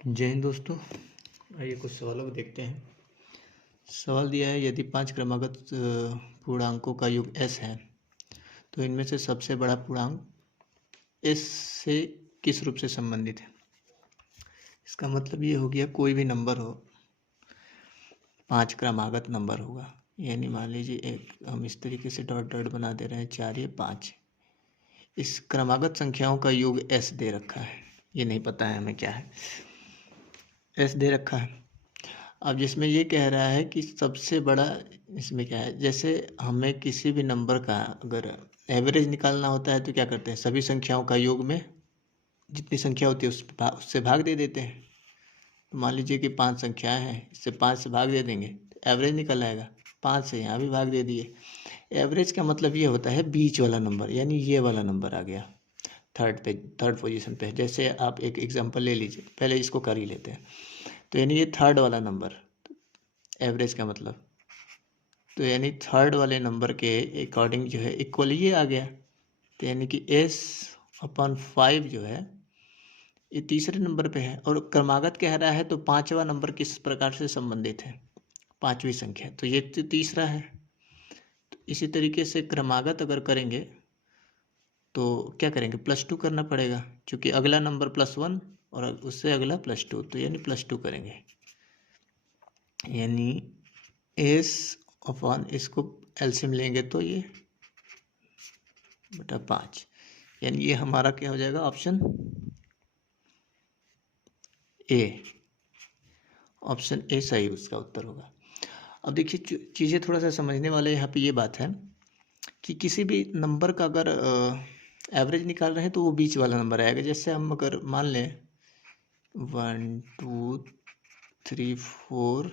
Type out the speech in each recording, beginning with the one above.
जय हिंद दोस्तों। आइए कुछ सवालों को देखते हैं। सवाल दिया है, यदि 5 क्रमागत पूर्णांकों का योग s है तो इनमें से सबसे बड़ा पूर्णांक s से किस रूप से संबंधित है। इसका मतलब ये हो गया, कोई भी नंबर हो, 5 क्रमागत नंबर होगा। यानी मान लीजिए एक हम इस तरीके से डॉट डॉट बना दे रहे हैं, 4 ये 5। इस क्रमागत संख्याओं का योग s दे रखा है, ये नहीं पता है हमें क्या है, s दे रखा है। अब जिसमें ये कह रहा है कि सबसे बड़ा, इसमें क्या है, जैसे हमें किसी भी नंबर का अगर एवरेज निकालना होता है तो क्या करते हैं, सभी संख्याओं का योग में जितनी संख्या होती है उससे भाग दे देते हैं। तो मान लीजिए कि 5 संख्याएं हैं, इससे 5 से भाग दे देंगे तो एवरेज निकल आएगा। 5 से यहाँ भी भाग दे दिए। एवरेज का मतलब ये होता है बीच वाला नंबर, यानी ये वाला नंबर आ गया थर्ड पोजीशन पे। जैसे आप एक एग्जांपल ले लीजिए, पहले इसको कर ही लेते हैं। तो यानी ये थर्ड वाला नंबर एवरेज का मतलब, तो यानी थर्ड वाले नंबर के अकॉर्डिंग जो है इक्वल ये आ गया। तो यानी कि s/5 जो है ये तीसरे नंबर पे है, और क्रमागत कह रहा है तो 5वां नंबर किस प्रकार से संबंधित है, 5वीं संख्या, तो ये तो तीसरा है। तो इसी तरीके से क्रमागत अगर करेंगे तो क्या करेंगे, +2 करना पड़ेगा, क्योंकि अगला नंबर +1 और उससे अगला +2, तो यानी +2 करेंगे। यानी s/, इसको एलसीएम लेंगे तो ये बटा 5, यानी ये हमारा क्या हो जाएगा, ऑप्शन ए। ऑप्शन ए सही उसका उत्तर होगा। अब देखिए चीज़ें थोड़ा सा समझने वाले यहाँ पे ये बात है कि किसी भी नंबर का अगर एवरेज निकाल रहे हैं तो वो बीच वाला नंबर आएगा। जैसे हम अगर मान लें 1 2 3 4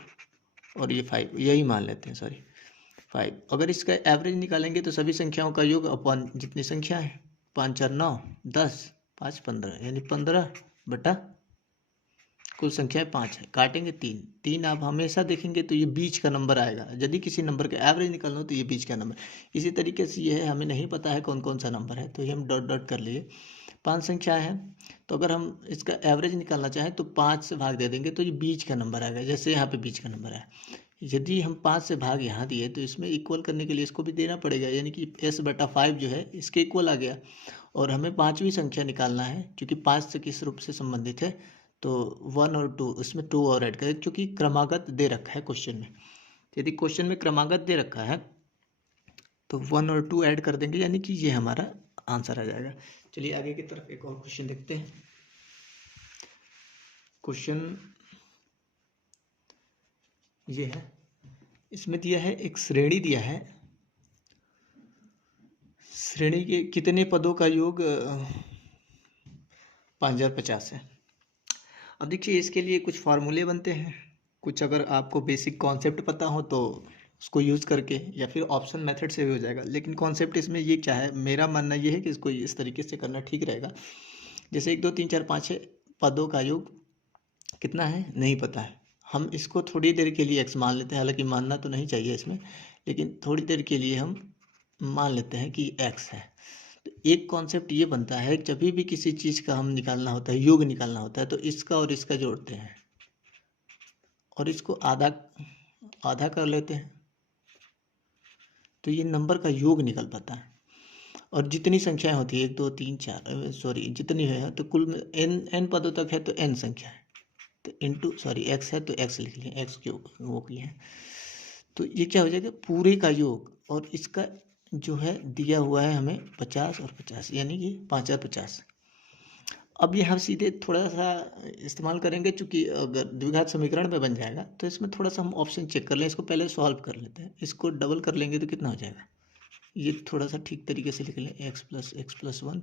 और ये 5, यही मान लेते हैं, सॉरी 5। अगर इसका एवरेज निकालेंगे तो सभी संख्याओं का योग अपॉन जितनी संख्या है, 5 4 9 10, 5 15, यानी 15 बटा कुल संख्या 5 है। काटेंगे 3 आप हमेशा देखेंगे तो ये बीच का नंबर आएगा। यदि किसी नंबर का एवरेज निकालना हो तो ये बीच का नंबर। इसी तरीके से ये है, हमें नहीं पता है कौन कौन सा नंबर है, तो ये हम डॉट डॉट कर लिए। 5 संख्या है, तो अगर हम इसका एवरेज निकालना चाहें तो 5 से भाग दे देंगे तो ये बीच का नंबर आएगा। जैसे यहाँ पे बीच का नंबर है, यदि हम 5 से भाग यहाँ दिए तो इसमें इक्वल करने के लिए इसको भी देना पड़ेगा, यानी कि s/5 जो है इसके इक्वल आ गया। और हमें 5वीं संख्या निकालना है, क्योंकि 5 से किस रूप से संबंधित है, तो 1 और 2, उसमें 2 और ऐड करें, क्योंकि क्रमागत दे रखा है क्वेश्चन में। यदि क्वेश्चन में क्रमागत दे रखा है तो 1 और 2 ऐड कर देंगे, यानी कि ये हमारा आंसर आ जाएगा। चलिए आगे की तरफ एक और क्वेश्चन देखते हैं। क्वेश्चन ये है, इसमें दिया है एक श्रेणी दिया है, श्रेणी के कितने पदों का योग 5050 है। अब देखिए इसके लिए कुछ फार्मूले बनते हैं, कुछ अगर आपको बेसिक कॉन्सेप्ट पता हो तो उसको यूज़ करके, या फिर ऑप्शन मेथड से भी हो जाएगा। लेकिन कॉन्सेप्ट इसमें ये क्या है, मेरा मानना ये है कि इसको इस तरीके से करना ठीक रहेगा। जैसे 1 2 3 4 5 6 पदों का योग कितना है नहीं पता है, हम इसको थोड़ी देर के लिए x मान लेते हैं। हालांकि मानना तो नहीं चाहिए इसमें, लेकिन थोड़ी देर के लिए हम मान लेते हैं कि x है। तो एक कॉन्सेप्ट ये बनता है, जब भी किसी चीज़ का हम निकालना होता है, योग निकालना होता है, तो इसका और इसका जोड़ते हैं और इसको आधा आधा कर लेते हैं, तो ये नंबर का योग निकल पाता है। और जितनी संख्याएं होती है 1 2 3 4, सॉरी जितनी है, तो कुल में n पदों तक है तो n संख्या है, तो इंटू सॉरी x है तो x लिख लें, x क्यों वो की है। तो ये क्या हो जाएगा, पूरे का योग, और इसका जो है दिया हुआ है हमें 50 और 50, यानी कि 5 और 50। अब ये हम सीधे थोड़ा सा इस्तेमाल करेंगे, चूँकि अगर द्विघात समीकरण में बन जाएगा तो इसमें थोड़ा सा हम ऑप्शन चेक कर लें। इसको पहले सॉल्व कर लेते हैं, इसको डबल कर लेंगे तो कितना हो जाएगा, ये थोड़ा सा ठीक तरीके से लिख लें, x+1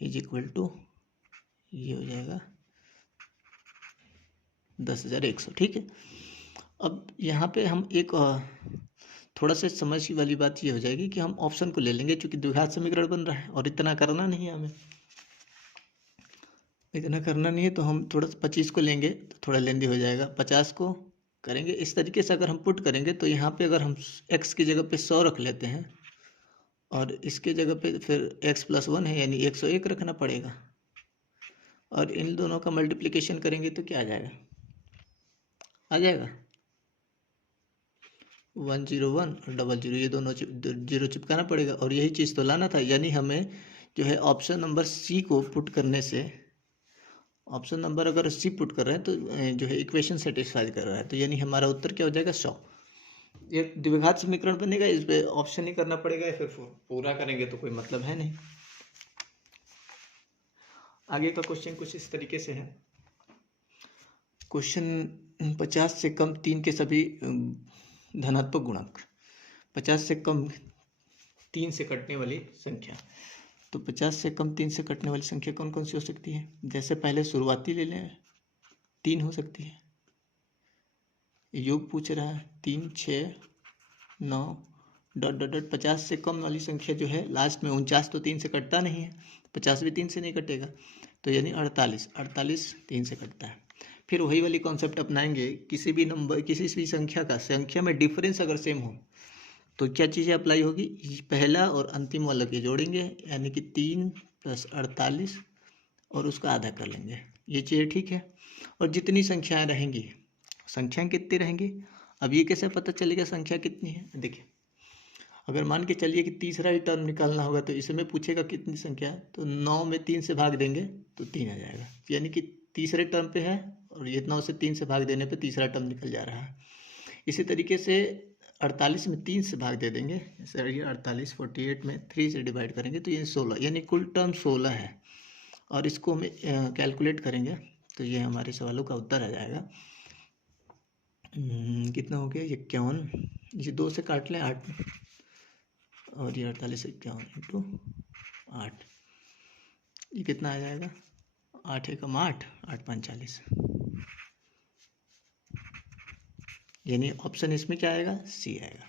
इज इक्वल टू, ये हो जाएगा 10,100। ठीक है। अब यहाँ पे हम एक थोड़ा सा समझ वाली बात ये हो जाएगी कि हम ऑप्शन को ले लेंगे, क्योंकि द्विघात समीकरण बन रहा है और इतना करना नहीं है, हमें इतना करना नहीं है। तो हम थोड़ा सा 25 को लेंगे तो थोड़ा लेंदी हो जाएगा, 50 को करेंगे इस तरीके से। अगर हम पुट करेंगे तो यहाँ पे अगर हम x की जगह पे 100 रख लेते हैं और इसके जगह पे फिर x+1 है, यानी 101 रखना पड़ेगा। और इन दोनों का मल्टीप्लिकेशन करेंगे तो क्या आ जाएगा, आ जाएगा 101 और 00, ये दोनों जीरो चिपकाना पड़ेगा और यही चीज़ तो लाना था। यानी हमें जो है ऑप्शन नंबर सी को पुट करने से, ऑप्शन नंबर अगर सी पुट कर रहे हैं तो जो है इक्वेशन सेटिस्फाई कर रहा है, तो यानी हमारा उत्तर क्या हो जाएगा 100। ये द्विघात समीकरण बनेगा, इस पे ऑप्शन ही करना पड़ेगा या फिर पूरा करेंगे तो कोई मतलब है नहीं। आगे का क्वेश्चन कुछ इस तरीके से है। क्वेश्चन 50 से कम 3 के सभी धनात्मक गुणक, 50 से कम 3 से कटने वाली संख्या। तो 50 से कम 3 से कटने वाली संख्या कौन कौन सी हो सकती है? जैसे पहले शुरुआती ले लें, 3 हो सकती है। योग पूछ रहा है 3 6 9 डॉट डॉट डॉट। 50 से कम वाली संख्या जो है लास्ट में 49 तो 3 से कटता नहीं है, 50 भी 3 से नहीं कटेगा, तो यानी 48 3 से कटता है। फिर वही वाली कॉन्सेप्ट अपनाएंगे, किसी भी नंबर, किसी भी संख्या का संख्या में डिफरेंस अगर सेम हो तो क्या चीज़ें अप्लाई होगी, पहला और अंतिम वाला के जोड़ेंगे, यानी कि 3 + 48 और उसका आधा कर लेंगे, ये चीज़ें ठीक है। और जितनी संख्याएं रहेंगी, संख्याएं कितनी रहेंगी, अब ये कैसे पता चलेगा संख्या कितनी है? देखिए, अगर मान के चलिए कि तीसरा ही टर्म निकालना होगा तो इसमें पूछेगा कितनी संख्या, तो 9 में 3 से भाग देंगे तो 3 आ जाएगा, यानी कि तीसरे टर्म पे है और ये 9 से 3 से भाग देने पे तीसरा टर्म निकल जा रहा है। इसी तरीके से 48 में 3 से भाग दे देंगे, सर ये 48 48 में 3 से डिवाइड करेंगे तो ये 16, यानी कुल टर्म 16 है। और इसको हम कैलकुलेट करेंगे तो ये हमारे सवालों का उत्तर आ जाएगा। कितना हो गया, 51, ये 2 से काट लें 8, और ये 48 51 इंटू 8, ये कितना आ जाएगा, 8 एकम 8, 8 5 40, यानी ऑप्शन इसमें क्या आएगा, सी आएगा।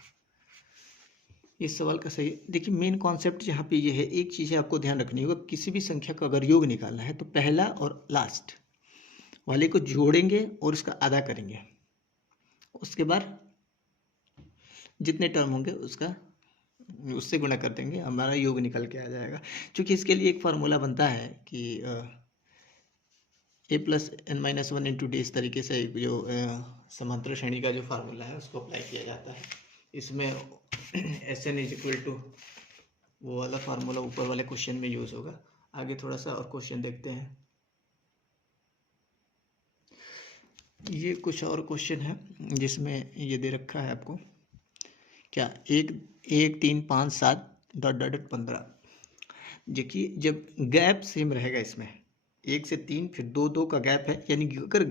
इस सवाल का सही, देखिए मेन कॉन्सेप्ट यहाँ पे ये है, एक चीज़ आपको ध्यान रखनी होगा, किसी भी संख्या का अगर योग निकालना है तो पहला और लास्ट वाले को जोड़ेंगे और उसका आधा करेंगे, उसके बाद जितने टर्म होंगे उससे गुणा कर देंगे, हमारा योग निकल के आ जाएगा। क्योंकि इसके लिए एक फार्मूला बनता है कि a+n-1 इंटू डी, इस तरीके से जो समांतर श्रेणी का जो फार्मूला है उसको अप्लाई किया जाता है। इसमें SN = वो वाला फार्मूला ऊपर वाले क्वेश्चन में यूज होगा। आगे थोड़ा सा और क्वेश्चन देखते हैं। ये कुछ और क्वेश्चन है जिसमें ये दे रखा है आपको, क्या 1 1 3 5 7 डॉट डॉट 15। देखिए जब गैप सेम रहेगा, इसमें 1 से 3 फिर 2 2 का गैप है, यानी कि अगर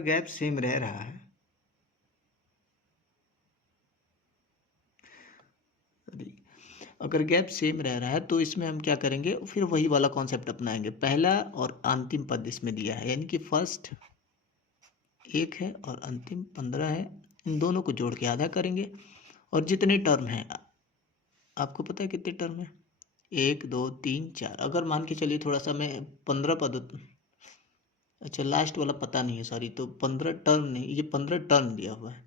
गैप सेम रह रहा है, अगर गैप सेम रह रहा है तो इसमें हम क्या करेंगे, फिर वही वाला कॉन्सेप्ट अपनाएंगे, पहला और अंतिम पद इसमें दिया है, यानी कि फर्स्ट 1 है और अंतिम 15 है, इन दोनों को जोड़ के आधा करेंगे और जितने टर्म हैं, आपको पता है कितने टर्म है, 1 2 3 4, अगर मान के चलिए थोड़ा सा मैं 15 पद, अच्छा लास्ट वाला पता नहीं है, सॉरी, तो 15 टर्म नहीं, ये 15 टर्म दिया हुआ है,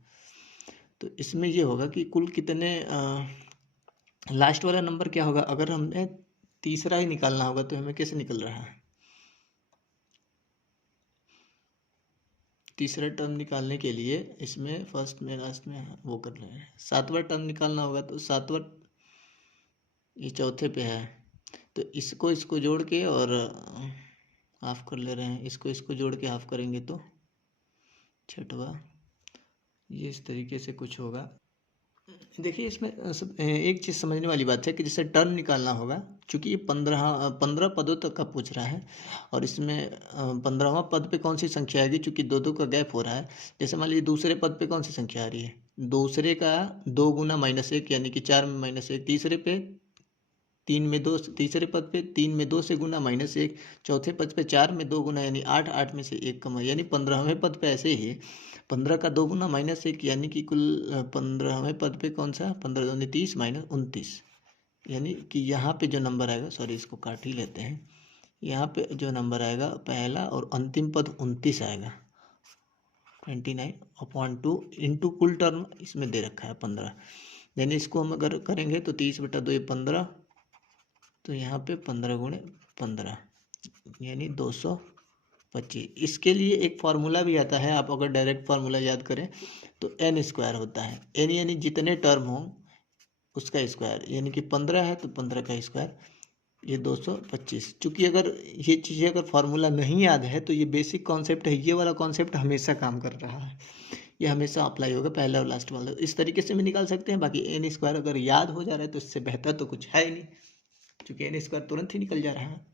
तो इसमें ये होगा कि कुल कितने, लास्ट वाला नंबर क्या होगा, अगर हमें तीसरा ही निकालना होगा तो हमें कैसे निकल रहा है, तीसरा टर्म निकालने के लिए इसमें फर्स्ट में लास्ट में वो कर रहे हैं, 7वां टर्म निकालना होगा तो 7वां, ये चौथे पे है, तो इसको जोड़ के और हाफ कर ले रहे हैं, इसको जोड़ के हाफ करेंगे तो 6वां, ये इस तरीके से कुछ होगा। देखिए इसमें एक चीज़ समझने वाली बात है कि जैसे टर्म निकालना होगा, क्योंकि ये 15 पदों तक का पूछ रहा है और इसमें 15वां पद पे कौन सी संख्या आएगी, क्योंकि 2 2 का गैप हो रहा है। जैसे मान लीजिए दूसरे पद पे कौन सी संख्या आ रही है, दूसरे का 2 गुना -1, यानी कि 4 में -1, तीसरे पे 3 में 2, तीसरे पद पे 3 में 2 से गुना -1, चौथे पद पे 4 में 2 गुना, यानी 8 8 में से 1 कम है, यानी 15वें पद पे ऐसे ही 15 का 2 गुना -1, यानी कि कुल 15वें पद पे कौन सा, 15 दूनी 30 -29, यानी कि यहाँ पे जो नंबर आएगा, सॉरी इसको काट ही लेते हैं, यहाँ पे जो नंबर आएगा पहला और अंतिम पद 29 आएगा, 29/2 इंटू कुल टर्म इसमें दे रखा है 15, यानी इसको हम अगर करेंगे तो 30/2 15, तो यहाँ पे 15 × 15 यानी 225। इसके लिए एक फार्मूला भी आता है, आप अगर डायरेक्ट फार्मूला याद करें तो n² होता है। n यानी जितने टर्म हो उसका स्क्वायर, यानी कि 15 है तो 15 का स्क्वायर, ये 225। चूँकि अगर ये चीज़ें अगर फार्मूला नहीं याद है तो ये बेसिक कॉन्सेप्ट है, ये वाला कॉन्सेप्ट हमेशा काम कर रहा है, ये हमेशा अप्लाई होगा पहला और लास्ट वाला। इस तरीके से भी निकाल सकते हैं। बाकी n² अगर याद हो जा रहा है तो इससे बेहतर तो कुछ है ही नहीं, क्योंकि n² तुरंत ही निकल जा रहा है।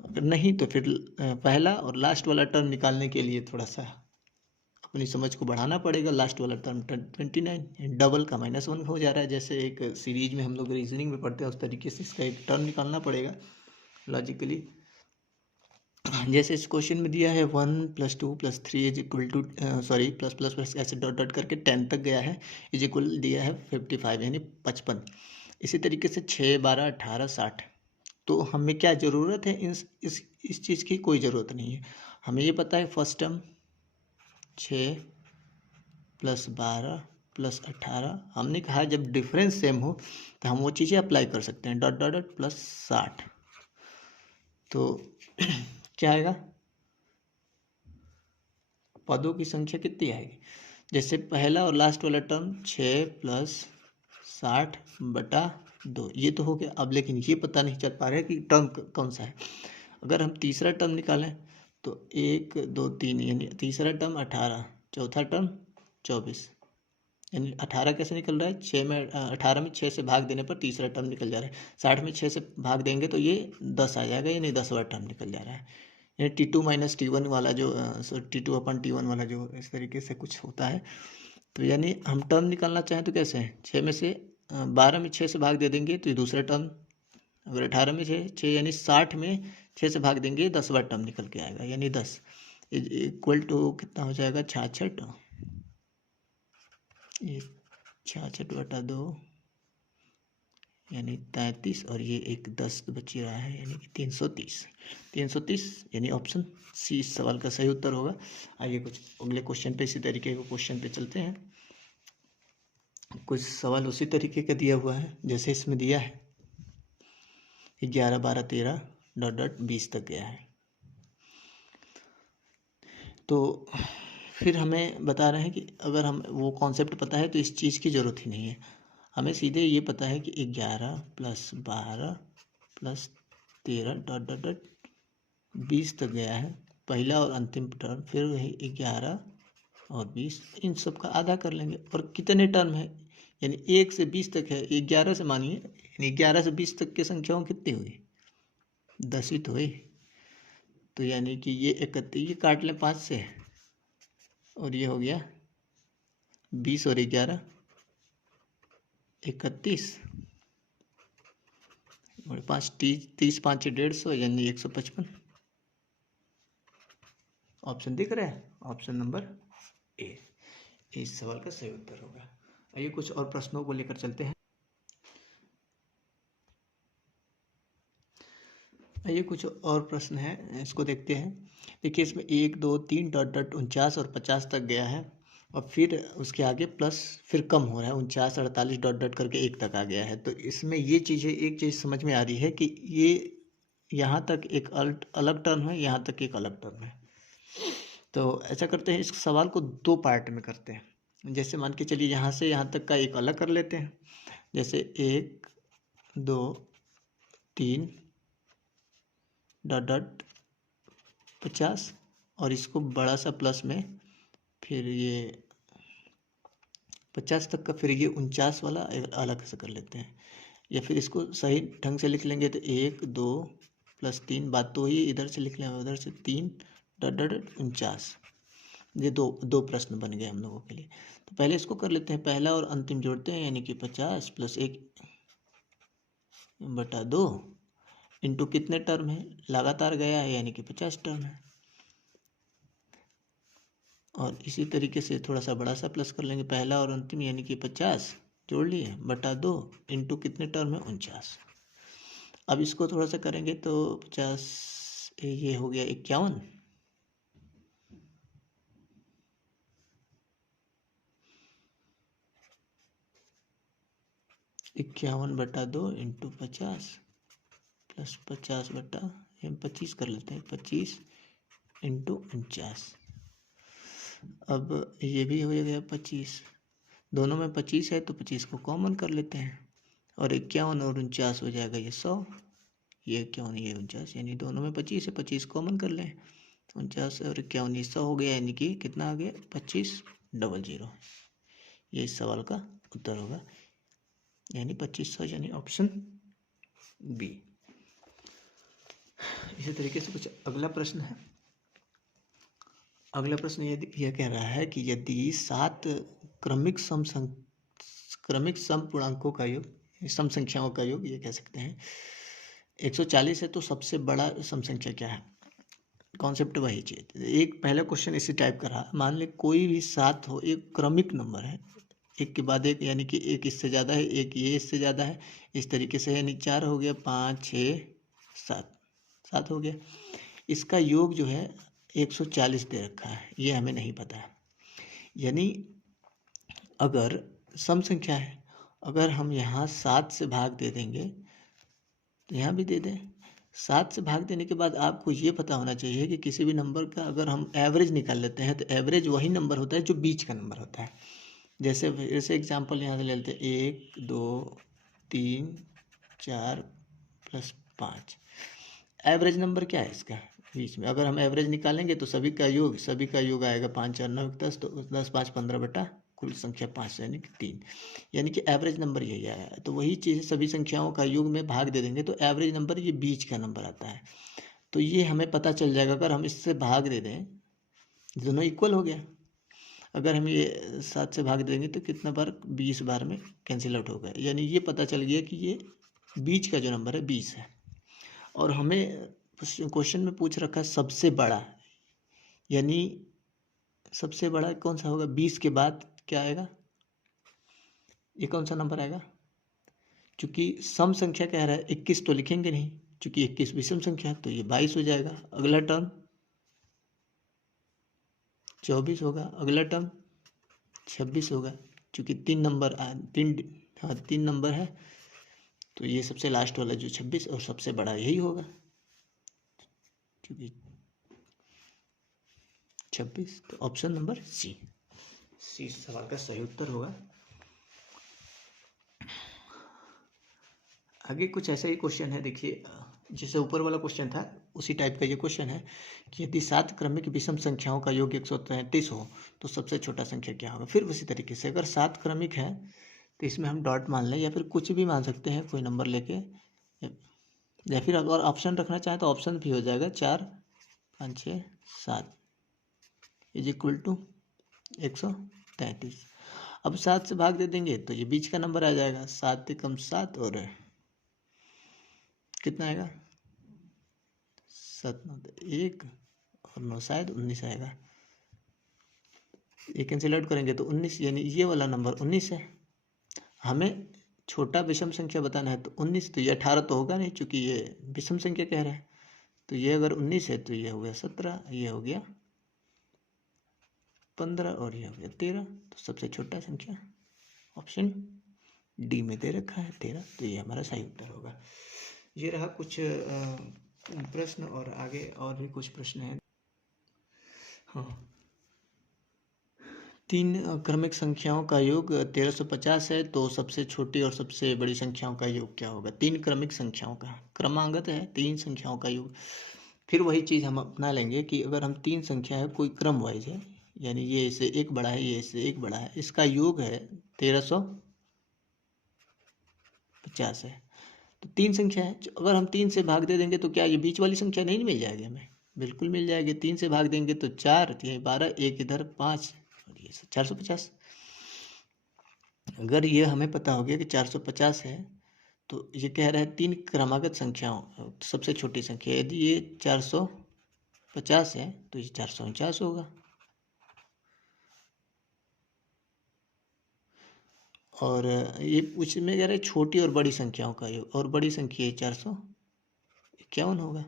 अगर नहीं तो फिर पहला और लास्ट वाला टर्म निकालने के लिए थोड़ा सा अपनी समझ को बढ़ाना पड़ेगा। लास्ट वाला टर्म 29, डबल का -1 हो जा रहा है, जैसे एक सीरीज में हम लोग रीजनिंग में पढ़ते हैं उस तरीके से इसका एक टर्म निकालना पड़ेगा लॉजिकली। जैसे इस क्वेश्चन में दिया है 1 + 2 + 3 +++ ऐसे डॉट डॉट करके 10 तक गया है, इज दिया है 55 यानी 55। इसी तरीके से 6, 12, 18, 60। तो हमें क्या ज़रूरत है, इस चीज़ की कोई ज़रूरत नहीं है। हमें ये पता है फर्स्ट टर्म 6 + 12 + 18। हमने कहा जब डिफरेंस सेम हो तो हम वो चीज़ें अप्लाई कर सकते हैं, डॉट डॉट डॉट +60। तो क्या आएगा, पदों की संख्या कितनी आएगी। जैसे पहला और लास्ट वाला टर्म 6 + 60/2, ये तो हो गया। अब लेकिन ये पता नहीं चल पा रहा है कि टर्म कौन सा है। अगर हम तीसरा टर्म निकालें तो 1, 2, 3 यानी तीसरा टर्म 18, चौथा टर्म 24, यानी 18 कैसे निकल रहा है, 18 में 6 से भाग देने पर तीसरा टर्म निकल जा रहा है। 60 में 6 से भाग देंगे तो ये 10 आ जाएगा, यानी 10वां टर्म निकल जा रहा है। यानी T2 - T1 वाला जो T2/T1 वाला जो इस तरीके से कुछ होता है। तो यानी हम टर्म निकालना चाहें तो कैसे है, 6 में से 12 में 6 से भाग दे देंगे तो ये दूसरा टर्म, अगर 18 में 6 यानी 60 में 6 से भाग देंगे 10वां टर्म निकल के आएगा, यानी 10 = कितना हो जाएगा, 66। ये 66/2 यानी 33, और ये एक 10 बच रहा है यानी कि 330 यानी ऑप्शन सी इस सवाल का सही उत्तर होगा। आइए कुछ अगले क्वेश्चन पे, इसी तरीके के क्वेश्चन पे चलते हैं। कुछ सवाल उसी तरीके का दिया हुआ है जैसे इसमें दिया है, 11, 12, 13 डॉट डॉट 20 तक गया है। तो फिर हमें बता रहे हैं कि अगर हम वो कॉन्सेप्ट पता है तो इस चीज़ की ज़रूरत ही नहीं है। हमें सीधे ये पता है कि 11 + 12 + 13 डॉट डॉट डॉट 20 तक गया है, पहला और अंतिम टर्म, फिर वही 11 और 20, इन सब का आधा कर लेंगे। और कितने टर्म है, यानी 1 से 20 तक है, 11 से मानिए, यानी 11 से 20 तक की संख्याओं कितनी हुई, 10 ही तो हुई। तो यानी कि ये 31, ये काट लें 5 से, और ये हो गया 20 और 11 31 और 5 30, 5 150 यानी 155। ऑप्शन दिख रहा है, ऑप्शन नंबर ए इस सवाल का सही उत्तर होगा। आइए कुछ और प्रश्नों को लेकर चलते हैं। आइए कुछ और प्रश्न है, इसको देखते हैं। देखिए इसमें 1, 2, 3 डॉट डॉट 49 और 50 तक गया है, और फिर उसके आगे प्लस फिर कम हो रहा है, 49, 48 डॉट डॉट करके 1 तक आ गया है। तो इसमें ये चीज़ें, एक चीज़ समझ में आ रही है कि ये यहाँ तक एक अलग टर्म है, यहाँ तक एक अलग टर्म है। तो ऐसा करते हैं, इस सवाल को 2 पार्ट में करते हैं। जैसे मान के चलिए यहाँ से यहाँ तक का एक अलग कर लेते हैं, जैसे 1, 2, 3 डॉट डॉट 50, और इसको बड़ा सा प्लस में, फिर ये 50 तक का, फिर ये 49 वाला अलग से कर लेते हैं। या फिर इसको सही ढंग से लिख लेंगे तो 1, 2 + 3, बात तो ही इधर से लिख लेंगे, उधर से 3 डॉट डॉट 49। ये दो प्रश्न बन गए हम लोगों के लिए। तो पहले इसको कर लेते हैं, पहला और अंतिम जोड़ते हैं, यानी कि 50 + 1/2 इंटू कितने टर्म है, लगातार गया है यानी कि 50 टर्म है। और इसी तरीके से थोड़ा सा बड़ा सा प्लस कर लेंगे, पहला और अंतिम यानी कि 50 जोड़ लिए /2 इंटू कितने टर्म है, 49। अब इसको थोड़ा सा करेंगे तो 50, ये हो गया 51, /2 इंटू 50 प्लस 50 बटा 25 कर लेते हैं, 25 इंटू 49। अब ये भी हो गया 25, दोनों में 25 है तो 25 को कॉमन कर लेते हैं, और 51 और 49 हो जाएगा ये 100, ये 51 ये 49, यानी दोनों में 25 है, 25 कॉमन कर लें, 49 और 51 ये 100 हो गया, यानी कि कितना आ गया 2500। ये इस सवाल का उत्तर होगा, यानी 2500, यानी ऑप्शन बी। इसी तरीके से कुछ अगला प्रश्न है। अगला प्रश्न यह कह रहा है कि यदि 7 क्रमिक सम पूर्णांकों का योग, सम संख्याओं का योग ये कह सकते हैं, 140 है तो सबसे बड़ा सम संख्या क्या है। कॉन्सेप्ट वही चीज। एक पहला क्वेश्चन इसी टाइप का रहा, मान ले कोई भी 7 हो, एक क्रमिक नंबर है, एक के बाद एक, यानी कि एक इससे ज़्यादा है, एक ये इससे ज़्यादा है, इस तरीके से, यानी 4 हो गया, 5 6 7 हो गया। इसका योग जो है 140 दे रखा है, ये हमें नहीं पता है। यानी अगर सम संख्या है, अगर हम यहाँ 7 से भाग दे देंगे तो यहाँ भी दे दें। 7 से भाग देने के बाद आपको ये पता होना चाहिए कि किसी भी नंबर का अगर हम एवरेज निकाल लेते हैं तो एवरेज वही नंबर होता है जो बीच का नंबर होता है। जैसे एग्जांपल यहाँ से ले लेते हैं, 1 2 3 4 प्लस 5। एवरेज नंबर क्या है इसका बीच में, अगर हम एवरेज निकालेंगे तो सभी का योग आएगा 5 4 9 10, तो 10 5 15 बटा कुल संख्या 5, यानी कि 3, यानी कि एवरेज नंबर यही आया है। तो वही चीज़ सभी संख्याओं का योग में भाग दे देंगे तो एवरेज नंबर ये बीच का नंबर आता है। तो ये हमें पता चल जाएगा, अगर हम इससे भाग दे दें, दोनों इक्वल हो गया। अगर हम ये 7 से भाग देंगे तो कितना बार, 20 बार में कैंसिल आउट हो गया, यानी ये पता चल गया कि ये बीच का जो नंबर है 20 है। और हमें क्वेश्चन में पूछ रखा है सबसे बड़ा, यानी सबसे बड़ा कौन सा होगा, 20 के बाद क्या आएगा, ये कौन सा नंबर आएगा। चूंकि सम संख्या कह रहा है 21 तो लिखेंगे नहीं, चूंकि 21 विषम संख्या है तो ये 22 हो जाएगा। अगला टर्म 24 होगा, अगला टर्म 26 होगा। चूंकि 3 नंबर है तो ये सबसे लास्ट वाला जो 26 और सबसे बड़ा यही होगा, क्योंकि 26। तो ऑप्शन नंबर सी सवाल का सही उत्तर होगा। आगे कुछ ऐसा ही क्वेश्चन है, देखिए जैसे ऊपर वाला क्वेश्चन था उसी टाइप का ये क्वेश्चन है कि यदि 7 क्रमिक विषम संख्याओं का योग 133 हो तो सबसे छोटा संख्या क्या होगा। फिर उसी तरीके से अगर 7 क्रमिक है तो इसमें हम डॉट मान लें या फिर कुछ भी मान सकते हैं, कोई नंबर लेके, या फिर अगर ऑप्शन रखना चाहें तो ऑप्शन भी हो जाएगा, 4 5 6 7 इज इक्वल टू 133। अब 7 से भाग दे देंगे तो ये बीच का नंबर आ जाएगा, 7 से कम 7 और कितना आएगा, 7 9 1 और 9 शायद 19 आएगा। ये कैंसिल आउट करेंगे तो 19, यानी ये वाला नंबर 19 है। हमें छोटा विषम संख्या बताना है तो 19, तो ये 18 तो होगा नहीं चूंकि ये विषम संख्या कह रहा है। तो ये अगर 19 है तो ये हो गया 17, ये हो गया 15 और ये हो गया 13। तो सबसे छोटा संख्या ऑप्शन डी में दे रखा है 13, तो ये हमारा सही उत्तर होगा। ये रहा कुछ प्रश्न, और आगे और भी कुछ प्रश्न हैं। हाँ, 3 क्रमिक संख्याओं का योग 1350 है तो सबसे छोटी और सबसे बड़ी संख्याओं का योग क्या होगा। 3 क्रमिक संख्याओं का क्रमागत है, 3 संख्याओं का योग। फिर वही चीज़ हम अपना लेंगे कि अगर हम 3 संख्या है, कोई क्रम वाइज है, यानी ये इससे एक बड़ा है, ये इससे एक बड़ा है, इसका योग है 1350 है। तो 3 संख्या है, अगर हम 3 से भाग दे देंगे तो क्या ये बीच वाली संख्या नहीं मिल जाएगी हमें, बिल्कुल मिल जाएगी। 3 से भाग देंगे तो 4 ये 12, एक इधर 5 और ये 450। अगर ये हमें पता हो गया कि 450 है तो ये कह रहा है 3 क्रमागत संख्याओं सबसे छोटी संख्या, यदि ये 450 है तो ये 449 होगा। और ये उसमें कह रहे छोटी और बड़ी संख्याओं का योग, और बड़ी संख्या 451 होगा।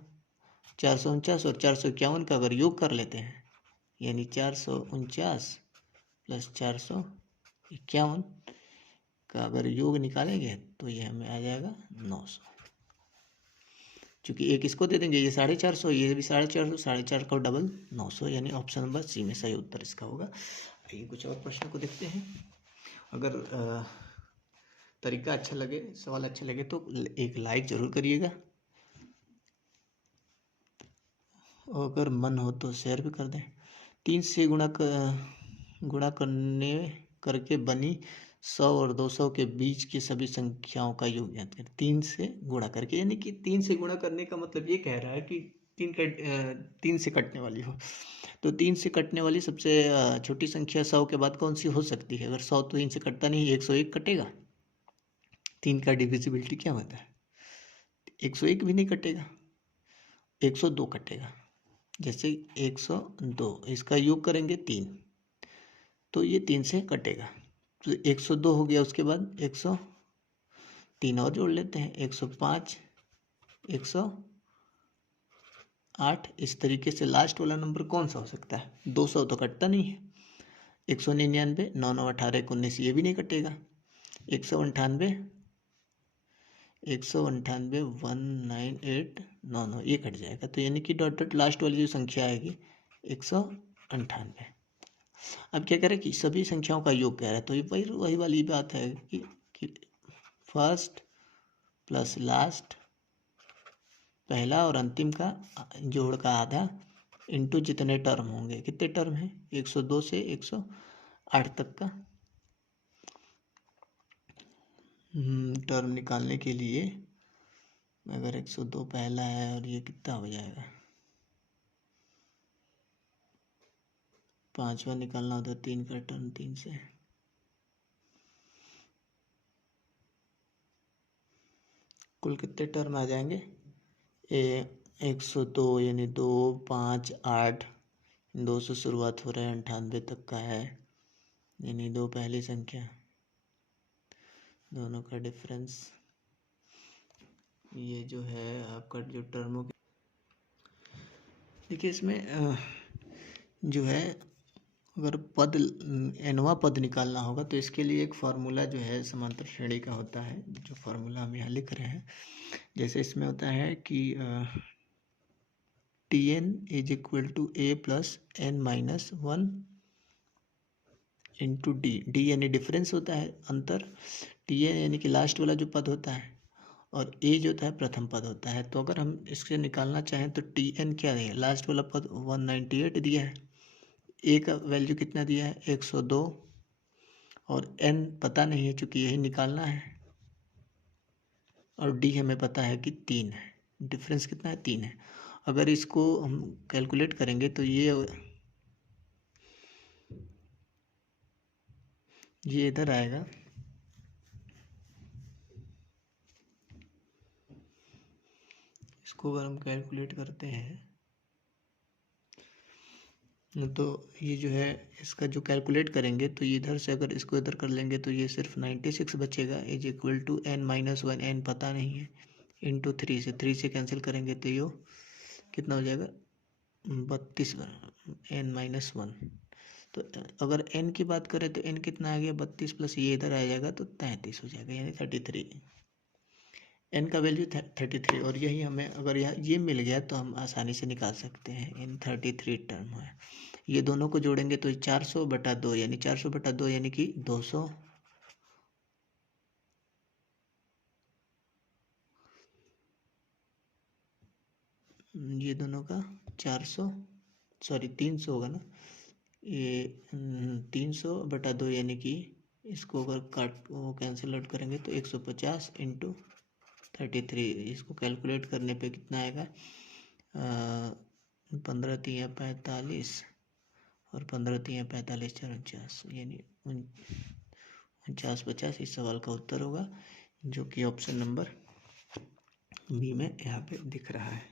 449 और 451 का अगर योग कर लेते हैं, यानी 449 प्लस 451 का अगर योग निकालेंगे तो ये हमें आ जाएगा 900। चूँकि एक इसको दे देंगे, ये 450, ये भी 450, 450 का डबल 900, यानी ऑप्शन नंबर सी में सही उत्तर इसका होगा। आइए कुछ और प्रश्न को देखते हैं। अगर तरीका अच्छा लगे, सवाल अच्छा लगे तो एक लाइक जरूर करिएगा, और अगर मन हो तो शेयर भी कर दें। 3 से गुणा करके बनी 100 और 200 के बीच की सभी संख्याओं का योग ज्ञात करें। 3 से गुणा करके, यानी कि 3 से गुणा करने का मतलब ये कह रहा है कि 3 से कटने वाली हो। तो 3 से कटने वाली सबसे छोटी संख्या 100 के बाद कौन सी हो सकती है? अगर 100 तो 3 से कटता नहीं, 101 कटेगा। 3 का डिविजिबिलिटी क्या होता है? 101 भी नहीं कटेगा, 102 कटेगा। जैसे 102, इसका योग करेंगे 3, तो ये 3 से कटेगा, तो 102 हो गया। उसके बाद 103 और जोड़ लेते हैं, 105, 108। इस तरीके से लास्ट वाला नंबर कौन सा हो सकता है? 200 तो कटता नहीं है। 199, 9 9 18 19, ये भी नहीं कटेगा। 198, 198 ये कट जाएगा। तो यानी कि डॉट डॉट लास्ट वाली जो संख्या आएगी 198। अब क्या करें कि सभी संख्याओं का योग कह रहा है, तो ये वही वाली बात है कि फर्स्ट प्लस लास्ट, पहला और अंतिम का जोड़ का आधा इंटू जितने टर्म होंगे। कितने टर्म हैं? 102 से 108 तक का टर्म निकालने के लिए अगर 102 पहला है और ये कितना हो जाएगा, 5वां निकालना होता है 3 का टर्म, 3 से कुल कितने टर्म आ जाएंगे? 102 यानी 2 5 8, 2 से शुरुआत हो रहा है, 98 तक का है, यानी 2 पहली संख्या, दोनों का डिफरेंस, ये जो है आपका जो टर्मों की, देखिए इसमें जो है अगर पद nवां पद निकालना होगा तो इसके लिए एक फार्मूला जो है समांतर श्रेणी का होता है, जो फार्मूला हम यहाँ लिख रहे हैं। जैसे इसमें होता है कि Tn is equal to a plus n minus 1 into D यानी डिफरेंस होता है, अंतर। Tn यानी कि लास्ट वाला जो पद होता है, और a जो होता है प्रथम पद होता है। तो अगर हम इससे निकालना चाहें तो Tn क्या है? लास्ट वाला पद 198 दिया है, a का वैल्यू कितना दिया है? 102, और n पता नहीं है चूँकि यही निकालना है, और d हमें पता है कि 3 है। डिफरेंस कितना है? 3 है। अगर इसको हम कैलकुलेट करेंगे तो ये इधर आएगा, इसको अगर हम कैलकुलेट करते हैं तो ये जो है इसका जो कैलकुलेट करेंगे तो ये इधर से अगर इसको इधर कर लेंगे तो ये सिर्फ 96 बचेगा, is equal to n minus 1, n पता नहीं है, इंटू 3 से, 3 से कैंसिल करेंगे तो ये कितना हो जाएगा? 32, n माइनस 1। तो अगर n की बात करें तो n कितना आ गया? 32 प्लस ये इधर आ जाएगा तो 33 हो जाएगा, यानी 33। n का वैल्यू 33, और यही हमें अगर ये मिल गया तो हम आसानी से निकाल सकते हैं। n 33 टर्म है। ये दोनों को जोड़ेंगे तो 400/2, यानी 400/2 यानी कि 200, ये दोनों का 300 होगा ना, ये 300/2 यानी कि इसको अगर वो कैंसिल आउट करेंगे तो 150 इंटू 33, इसको कैलकुलेट करने पे कितना आएगा? 15 3 45, और 15 3 45 4 49, यानी 49/50 इस सवाल का उत्तर होगा, जो कि ऑप्शन नंबर बी में यहाँ पे दिख रहा है।